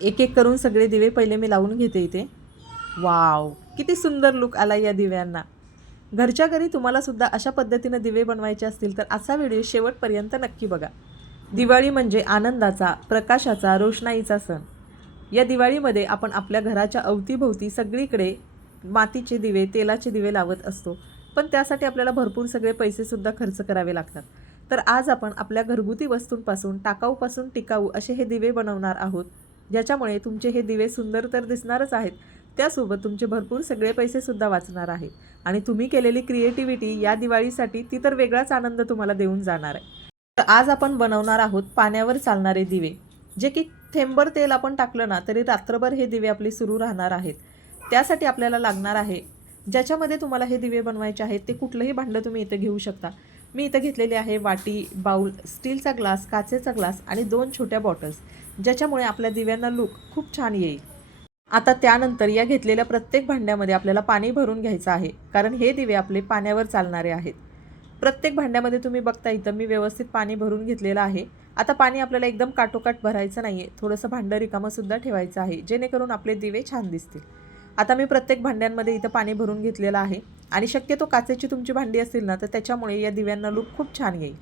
एक एक करून सगळे दिवे पहिले मी लावून घेते इथे. वाव किती सुंदर लुक आला या दिव्यांना. घरच्या घरी तुम्हालासुद्धा अशा पद्धतीनं दिवे बनवायचे असतील तर असा व्हिडिओ शेवटपर्यंत नक्की बघा. दिवाळी म्हणजे आनंदाचा प्रकाशाचा रोषणाईचा सण. या दिवाळीमध्ये आपण आपल्या घराच्या अवतीभोवती सगळीकडे मातीचे दिवे तेलाचे दिवे लावत असतो. पण त्यासाठी आपल्याला भरपूर सगळे पैसेसुद्धा खर्च करावे लागतात. तर आज आपण आपल्या घरगुती वस्तूंपासून टाकाऊपासून टिकाऊ असे हे दिवे बनवणार आहोत. ज्याच्यामुळे तुमचे हे दिवे सुंदर तर दिसणारच आहेत त्यासोबत तुमचे भरपूर सगळे पैसेसुद्धा वाचणार आहेत. आणि तुम्ही केलेली क्रिएटिव्हिटी या दिवाळीसाठी ती तर वेगळाच आनंद तुम्हाला देऊन जाणार आहे. तर आज आपण बनवणार आहोत पाण्यावर चालणारे दिवे. जे की थेंबर तेल आपण टाकलं ना तरी रात्रभर हे दिवे आपले सुरू राहणार आहेत. त्यासाठी आपल्याला लागणार आहे ज्याच्यामध्ये तुम्हाला हे दिवे बनवायचे आहेत ते कुठलंही भांडं तुम्ही इथं घेऊ शकता. मी इथं घेतलेली आहे वाटी बाऊल स्टीलचा ग्लास काचेचा ग्लास आणि दोन छोट्या बॉटल्स ज्याच्यामुळे आपल्या दिव्यांना लुक खूप छान येईल. आता त्यानंतर या घेतलेल्या प्रत्येक भांड्यामध्ये आपल्याला पाणी भरून घ्यायचं आहे कारण हे दिवे आपले पाण्यावर चालणारे आहेत. प्रत्येक भांड्यामध्ये तुम्ही बघता इथं मी व्यवस्थित पाणी भरून घेतलेलं आहे. आता पाणी आपल्याला एकदम काटोकाट भरायचं नाही आहे थोडंसं भांडं रिकामंसुद्धा ठेवायचं आहे जेणेकरून आपले दिवे छान दिसतील. आता मी प्रत्येक भांड्यांमध्ये इथं पाणी भरून घेतलेलं आहे. आणि शक्यतो काचेची तुमची भांडी असतील ना तर त्याच्यामुळे या दिव्यांना लूक खूप छान येईल.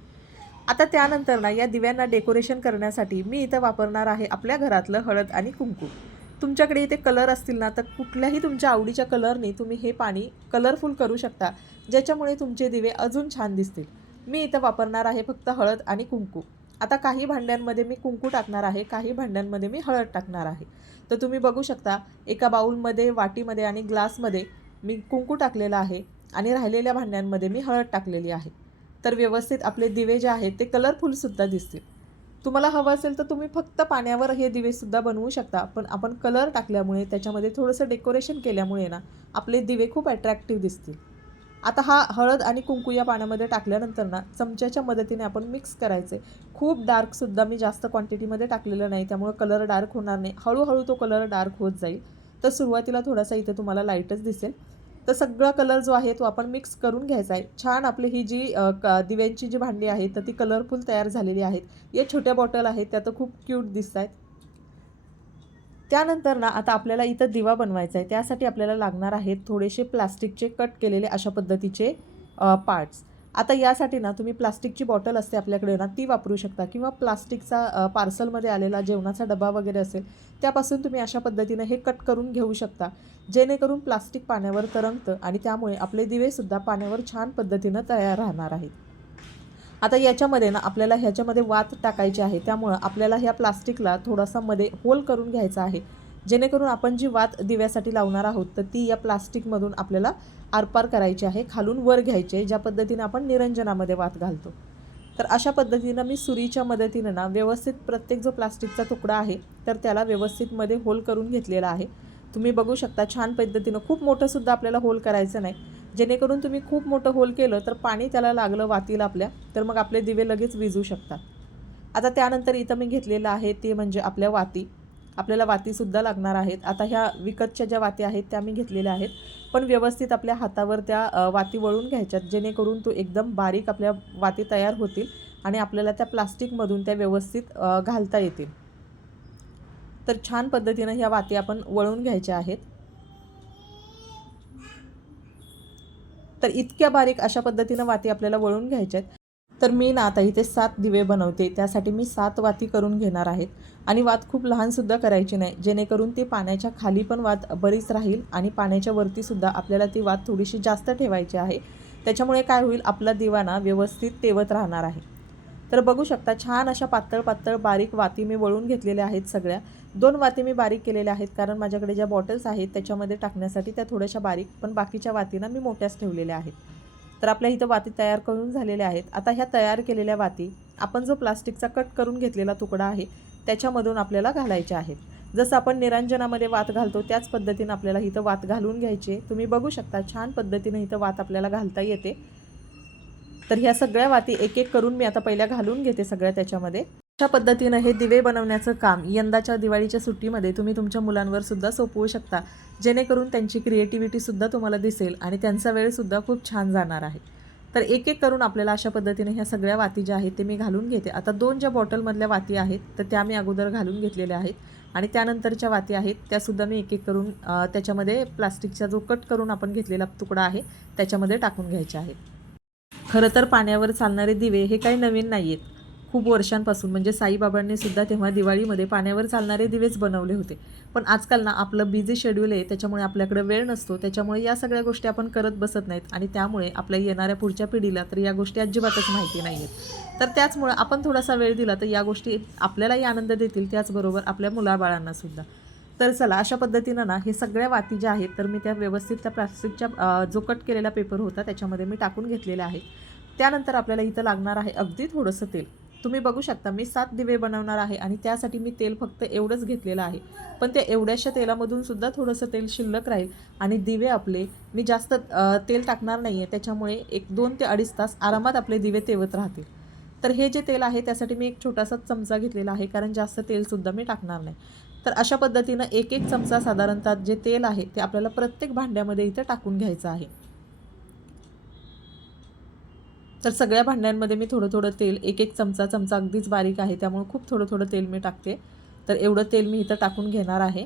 आता त्यानंतर ना या दिव्यांना डेकोरेशन करण्यासाठी मी इथं वापरणार आहे आपल्या घरातलं हळद आणि कुंकू. तुमच्याकडे इथे कलर असतील ना तर कुठल्याही तुमच्या आवडीच्या कलरने तुम्ही हे पाणी कलरफुल करू शकता ज्याच्यामुळे तुमचे दिवे अजून छान दिसतील. मी इथं वापरणार आहे फक्त हळद आणि कुंकू. आता काही भांड्यांमध्ये मी कुंकू टाकणार आहे काही भांड्यांमध्ये मी हळद टाकणार आहे. तर तुम्ही बघू शकता एका बाऊलमध्ये वाटीमध्ये आणि ग्लासमध्ये मी कुंकू टाकलेलं आहे आणि राहिलेल्या भांड्यांमध्ये मी हळद टाकलेली आहे. तर व्यवस्थित आपले दिवे जे आहेत ते कलरफुलसुद्धा दिसतील. तुम्हाला हवं असेल तर तुम्ही फक्त पाण्यावर हे दिवेसुद्धा बनवू शकता पण आपण कलर टाकल्यामुळे त्याच्यामध्ये थोडंसं डेकोरेशन केल्यामुळे ना आपले दिवे खूप अट्रॅक्टिव्ह दिसतील. आता हा हळद आणि कुंकू या पाण्यामध्ये टाकल्यानंतर ना चमच्याच्या मदतीने आपण मिक्स करायचे. खूप डार्कसुद्धा मी जास्त क्वांटिटीमध्ये टाकलेलं नाही त्यामुळं कलर डार्क होणार नाही. हळूहळू तो कलर डार्क होत जाईल. तर सुरुवातीला थोडासा इथे तुम्हाला लाईटच दिसेल. तर सगळा कलर जो आहे तो आपण मिक्स करून घ्यायचा आहे. छान आपली ही जी क दिव्यांची जी भांडी आहेत तर ती कलरफुल तयार झालेली आहेत. या छोट्या बॉटल आहेत त्या तर खूप क्यूट दिसत आहेत त्यानंतर ना आता आपल्याला इथं दिवा बनवायचा आहे. त्यासाठी आपल्याला लागणार आहेत थोडेसे प्लास्टिकचे कट केलेले अशा पद्धतीचे पार्ट्स. आता यासाठी ना तुम्ही प्लास्टिकची बॉटल असते आपल्याकडे ना ती वापरू शकता. किंवा प्लास्टिकचा पार्सलमध्ये आलेला जेवणाचा डबा वगैरे असेल त्यापासून तुम्ही अशा पद्धतीनं हे कट करून घेऊ शकता. जेणेकरून प्लास्टिक पाण्यावर तरंगतं आणि त्यामुळे आपले दिवेसुद्धा पाण्यावर छान पद्धतीनं तयार राहणार आहेत. आता याच्यामध्ये ना आपल्याला ह्याच्यामध्ये वात टाकायची आहे. त्यामुळं आपल्याला ह्या प्लास्टिकला थोडासा मध्ये होल करून घ्यायचा आहे. जेणेकरून आपण जी वात दिव्यासाठी लावणार आहोत तर ती या प्लास्टिकमधून आपल्याला आरपार करायची आहे खालून वर घ्यायची आहे ज्या पद्धतीने आपण निरंजनामध्ये वात घालतो. तर अशा पद्धतीनं मी सुरीच्या मदतीनं ना व्यवस्थित प्रत्येक जो प्लास्टिकचा तुकडा आहे तर त्याला व्यवस्थित मध्ये होल करून घेतलेला आहे. तुम्ही बघू शकता छान पद्धतीनं खूप मोठंसुद्धा आपल्याला होल करायचं नाही. जेणेकरून तुम्ही खूप मोठं होल केलं तर पाणी त्याला लागलं वातीला आपल्या तर मग आपले दिवे लगेच विजू शकतात. आता त्यानंतर इथं मी घेतलेलं आहे ते म्हणजे आपल्या वाती. आपल्याला वातीसुद्धा लागणार आहेत. आता ह्या विकतच्या ज्या वाती आहेत त्या मी घेतलेल्या आहेत. पण व्यवस्थित आपल्या हातावर त्या वाती वळून घ्यायच्यात जेणेकरून तो एकदम बारीक आपल्या वाती तयार होतील आणि आपल्याला त्या प्लास्टिकमधून त्या व्यवस्थित घालता येतील. तर छान पद्धतीनं ह्या वाती आपण वळून घ्यायच्या आहेत. तर इतक्या बारीक अशा पद्धतीनं वाती आपल्याला वळून घ्यायच्या आहेत. तर मी ना आता इथे सात दिवे बनवते. त्यासाठी मी सात वाती करून घेणार आहेत. आणि वात खूप लहानसुद्धा करायची नाही. जेणेकरून ती पाण्याच्या खाली पण वात बरीच राहील आणि पाण्याच्या वरतीसुद्धा आपल्याला ती वात थोडीशी जास्त ठेवायची आहे. त्याच्यामुळे काय होईल? आपला दिवा ना व्यवस्थित तेवत राहणार आहे. तर बघू शकता छान अशा पातळ पातळ बारीक वाती मी वळून घेतलेल्या आहेत सगळ्या. दोन वाती मी बारीक केलेल्या आहेत कारण माझ्याकडे ज्या बॉटल्स आहेत त्याच्यामध्ये टाकण्यासाठी त्या थोड्याशा बारीक पण बाकीच्या वातींना मी मोठ्याच ठेवलेल्या आहेत. तर आपल्या इथं वाती तयार करून झालेल्या आहेत. आता ह्या तयार केलेल्या वाती आपण जो प्लास्टिकचा कट करून घेतलेला तुकडा आहे त्याच्यामधून आपल्याला घालायच्या आहेत. जसं आपण निरंजनामध्ये वात घालतो त्याच पद्धतीनं आपल्याला इथं वात घालून घ्यायचे. तुम्ही बघू शकता छान पद्धतीनं इथं वात आपल्याला घालता येते. तर ह्या सगळ्या वाती एक एक करून मी आता पहिल्या घालून घेते सगळ्या त्याच्यामध्ये. अशा पद्धतीनं हे दिवे बनवण्याचं काम यंदाच्या दिवाळीच्या सुट्टीमध्ये तुम्ही तुमच्या मुलांवर सुद्धा सोपवू शकता. जेणेकरून त्यांची क्रिएटिव्हिटीसुद्धा तुम्हाला दिसेल आणि त्यांचा वेळसुद्धा खूप छान जाणार आहे. तर एक एक करून आपल्याला अशा पद्धतीने ह्या सगळ्या वाती ज्या आहेत ते मी घालून घेते. आता दोन ज्या बॉटलमधल्या वाती आहेत तर त्या मी अगोदर घालून घेतलेल्या आहेत आणि त्यानंतरच्या वाती आहेत त्यासुद्धा मी एक एक करून त्याच्यामध्ये प्लास्टिकचा जो कट करून आपण घेतलेला तुकडा आहे त्याच्यामध्ये टाकून घ्यायचे आहेत. खरं तर पाण्यावर चालणारे दिवे हे काही नवीन नाही आहेत खूप वर्षांपासून म्हणजे साईबाबांनी सुद्धा तेव्हा दिवाळीमध्ये पाण्यावर चालणारे दिवेच बनवले होते. पण आजकाल ना आपलं बिझी शेड्यूल आहे त्याच्यामुळे आपल्याकडे वेळ नसतो त्याच्यामुळे या सगळ्या गोष्टी आपण करत बसत नाहीत. आणि त्यामुळे आपल्या येणाऱ्या पुढच्या पिढीला तर या गोष्टी अजिबातच माहिती नाही आहेत तर त्याचमुळे आपण थोडासा वेळ दिला तर या गोष्टी आपल्यालाही आनंद देतील त्याचबरोबर आपल्या मुलाबाळांना सुद्धा. तर चला अशा पद्धतीनं ना हे सगळ्या वाती ज्या आहेत तर मी त्या व्यवस्थित त्या प्लास्टिकच्या जो कट केलेला पेपर होता त्याच्यामध्ये मी टाकून घेतलेला आहे. त्यानंतर आपल्याला इथं लागणार आहे अगदी थोडंसं तेल. तुम्ही बघू शकता मी सात दिवे बनवणार आहे आणि त्यासाठी मी तेल फक्त एवढंच घेतलेलं आहे. पण त्या एवढ्याशा तेलामधून सुद्धा थोडंसं तेल शिल्लक राहील आणि दिवे आपले मी जास्त तेल टाकणार नाही आहे त्याच्यामुळे एक दोन ते अडीच तास आरामात आपले दिवे तेवत राहतील. तर हे जे तेल आहे त्यासाठी मी एक छोटासा चमचा घेतलेला आहे कारण जास्त तेलसुद्धा मी टाकणार नाही. तर अशा पद्धतीनं एक एक चमचा साधारणतः जे तेल आहे ते आपल्याला प्रत्येक भांड्यामध्ये इथं टाकून घ्यायचं आहे. तर सगळ्या भांड्यांमध्ये मी थोडं थोडं तेल एक एक चमचा चमचा अगदीच बारीक आहे त्यामुळे खूप थोडं थोडं तेल मी टाकते. तर एवढं तेल मी इथं टाकून घेणार आहे.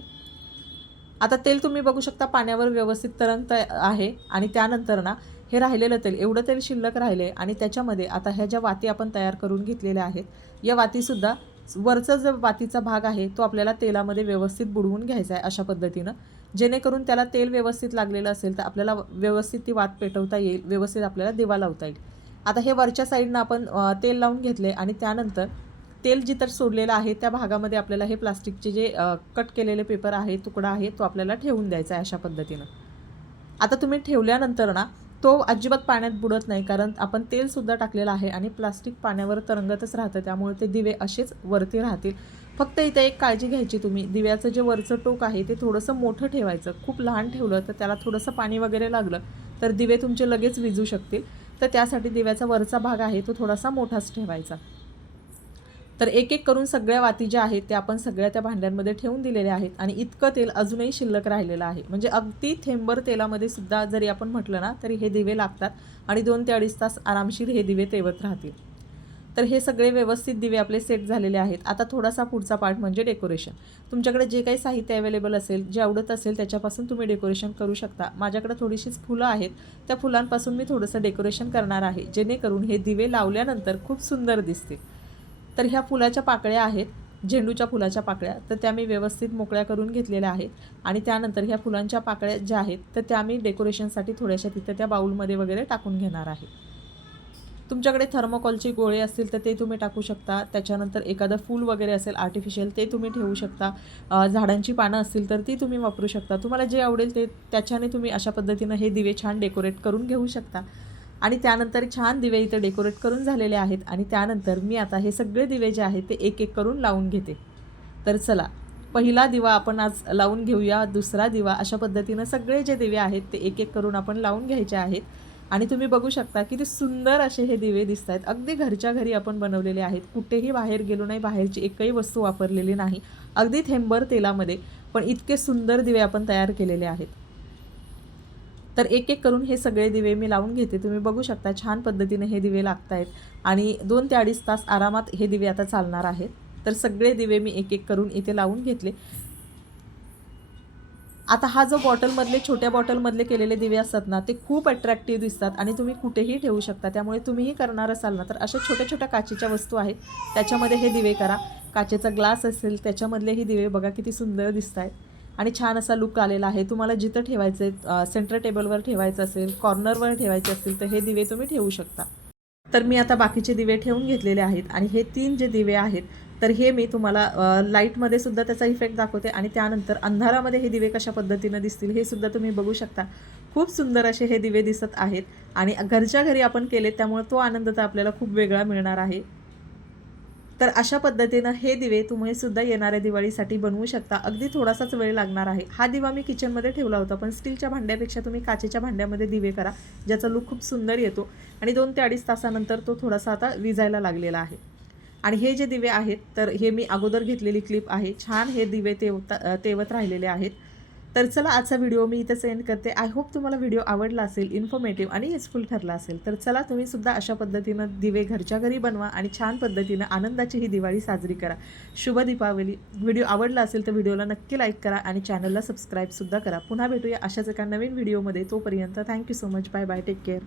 आता तेल तुम्ही बघू शकता पाण्यावर व्यवस्थित तरंगत आहे आणि त्यानंतर ना हे राहिलेलं तेल एवढं तेल शिल्लक राहिले आणि त्याच्यामध्ये आता ह्या ज्या वाती आपण तयार करून घेतलेल्या आहेत या वातीसुद्धा वरचा जो वातीचा भाग आहे तो आपल्याला तेलामध्ये व्यवस्थित बुडवून घ्यायचा आहे अशा पद्धतीनं. जेणेकरून त्याला तेल व्यवस्थित लागलेलं असेल तर आपल्याला व्यवस्थित ती वात पेटवता येईल व्यवस्थित आपल्याला दिवा लावता येईल. आता हे वरच्या साईडनं आपण तेल लावून घेतले आणि त्यानंतर तेल जिथं सोडलेलं आहे त्या भागामध्ये आपल्याला हे प्लास्टिकचे जे कट केलेले पेपर आहे तुकडा आहे तो आपल्याला ठेवून द्यायचा आहे अशा पद्धतीनं. आता तुम्ही ठेवल्यानंतर ना तो अजिबात पाण्यात बुडत नाही कारण आपण तेलसुद्धा टाकलेलं आहे आणि प्लास्टिक पाण्यावर तरंगतच राहतं त्यामुळे ते दिवे असेच वरती राहतील. फक्त इथे एक काळजी घ्यायची तुम्ही दिव्याचं जे वरचं टोक आहे ते थोडंसं मोठं ठेवायचं. खूप लहान ठेवलं तर त्याला थोडंसं पाणी वगैरे लागलं तर दिवे तुमचे लगेच विजू शकतील. तर त्यासाठी दिव्याचा वरचा भाग आहे तो थोडासा मोठाच ठेवायचा. तर एक एक करून सगळ्या वाती ज्या आहेत त्या आपण सगळ्या त्या भांड्यांमध्ये ठेवून दिलेल्या आहेत आणि इतकं तेल अजूनही शिल्लक राहिलेलं आहे. म्हणजे अगदी थेंबर तेलामध्ये सुद्धा जरी आपण म्हटलं ना तरी हे दिवे लागतात आणि दोन ते अडीच तास आरामशीर हे दिवे तेवत राहतील. तर हे सगळे व्यवस्थित दिवे आपले सेट झालेले आहेत. आता थोडासा पुढचा पार्ट म्हणजे डेकोरेशन तुमच्याकडे जे काही साहित्य अवेलेबल असेल जे आवडत असेल त्याच्यापासून तुम्ही डेकोरेशन करू शकता. माझ्याकडे थोडीशीच फुलं आहेत. त्या फुलांपासून मी थोडंसं डेकोरेशन करणार आहे. जेणेकरून हे दिवे लावल्यानंतर खूप सुंदर दिसतील. तर ह्या फुलाच्या पाकळ्या आहेत. झेंडूच्या फुलाच्या पाकळ्या. तर त्या मी व्यवस्थित मोकळ्या करून घेतलेल्या आहेत. आणि त्यानंतर ह्या फुलांच्या पाकळ्या ज्या आहेत तर त्या मी डेकोरेशनसाठी थोड्याशा तिथं त्या बाऊलमध्ये वगैरे टाकून घेणार आहे. तुमच्याकडे थर्मोकॉलचे गोळे असतील तर ते तुम्ही टाकू शकता. त्याच्यानंतर एखादं फूल वगैरे असेल आर्टिफिशियल ते तुम्ही ठेवू शकता. झाडांची पानं असतील तर ती तुम्ही वापरू शकता. तुम्हाला जे आवडेल ते त्याच्याने तुम्ही अशा पद्धतीनं हे दिवे छान डेकोरेट करून घेऊ शकता. आणि त्यानंतर छान दिवे इथं डेकोरेट करून झालेले आहेत. आणि त्यानंतर मी आता हे सगळे दिवे जे आहेत ते एक एक करून लावून घेते. तर चला पहिला दिवा आपण आज लावून घेऊया दुसरा दिवा. अशा पद्धतीनं सगळे जे दिवे आहेत ते एक एक करून आपण लावून घ्यायचे आहेत. आणि तुम्ही बघू शकता किती सुंदर असे हे दिवे दिसत आहेत अगदी घरच्या घरी आपण बनवलेले आहेत. कुठेही बाहेर गेलो नाही बाहेरची एकही वस्तू वापरलेली नाही. अगदी थेंबर तेलामध्ये पण इतके सुंदर दिवे आपण तयार केलेले आहेत. तर एक एक करून हे सगळे दिवे मी लावून घेते. तुम्ही बघू शकता छान पद्धतीने हे दिवे लागत आहेत आणि दोन ते अडीच तास आरामात हे दिवे आता चालणार आहेत. तर सगळे दिवे मी एक एक करून इथे लावून घेतले. आता हा जो बॉटलमधले छोट्या बॉटलमधले केलेले दिवे असतात ना ते खूप अट्रॅक्टिव्ह दिसतात आणि तुम्ही कुठेही ठेवू शकता. त्यामुळे तुम्हीही करणार असाल ना तर अशा छोट्या छोट्या काचेच्या वस्तू आहेत. त्याच्यामध्ये हे दिवे करा. काचेचा ग्लास असेल त्याच्यामधले हे दिवे बघा किती सुंदर दिसत आहेत आणि छान असा लुक आलेला आहे. तुम्हाला जिथं ठेवायचं आहे सेंटर टेबलवर ठेवायचं असेल कॉर्नरवर ठेवायचे असतील तर हे दिवे तुम्ही ठेवू शकता. तर मी आता बाकीचे दिवे ठेवून घेतलेले आहेत. आणि हे तीन जे दिवे आहेत तर हे मी तुम्हाला लाईटमध्ये सुद्धा त्याचा इफेक्ट दाखवते आणि त्यानंतर अंधारामध्ये हे दिवे कशा पद्धतीनं दिसतील हे सुद्धा तुम्ही बघू शकता. खूप सुंदर असे हे दिवे दिसत आहेत आणि घरच्या घरी आपण केले त्यामुळे तो आनंद तर आपल्याला खूप वेगळा मिळणार आहे. तर अशा पद्धतीनं हे दिवे तुम्ही सुद्धा येणाऱ्या दिवाळीसाठी बनवू शकता. अगदी थोडासाच वेळ लागणार आहे. हा दिवा मी किचनमध्ये ठेवला होता पण स्टीलच्या भांड्यापेक्षा तुम्ही काचेच्या भांड्यामध्ये दिवे करा ज्याचा लुक खूप सुंदर येतो आणि दोन ते अडीच तासानंतर तो थोडासा आता विजायला लागलेला आहे. आणि हे जे दिवे आहेत तर हे मी अगोदर घेतलेली क्लिप आहे. छान हे दिवे तेवता तेवत राहिलेले आहेत. तर चला आजचा व्हिडिओ मी इथं सेंड करते. आय होप तुम्हाला व्हिडिओ आवडला असेल इन्फॉर्मेटिव्ह आणि युजफुल ठरला असेल तर चला तुम्ही सुद्धा अशा पद्धतीनं दिवे घरच्या घरी बनवा आणि छान पद्धतीनं आनंदाची ही दिवाळी साजरी करा. शुभ दीपावली. व्हिडिओ आवडला असेल तर व्हिडिओला नक्की लाईक करा आणि चॅनलला सबस्क्राईबसुद्धा करा. पुन्हा भेटूया अशाच एका नवीन व्हिडिओमध्ये तोपर्यंत thank you so much bye bye take care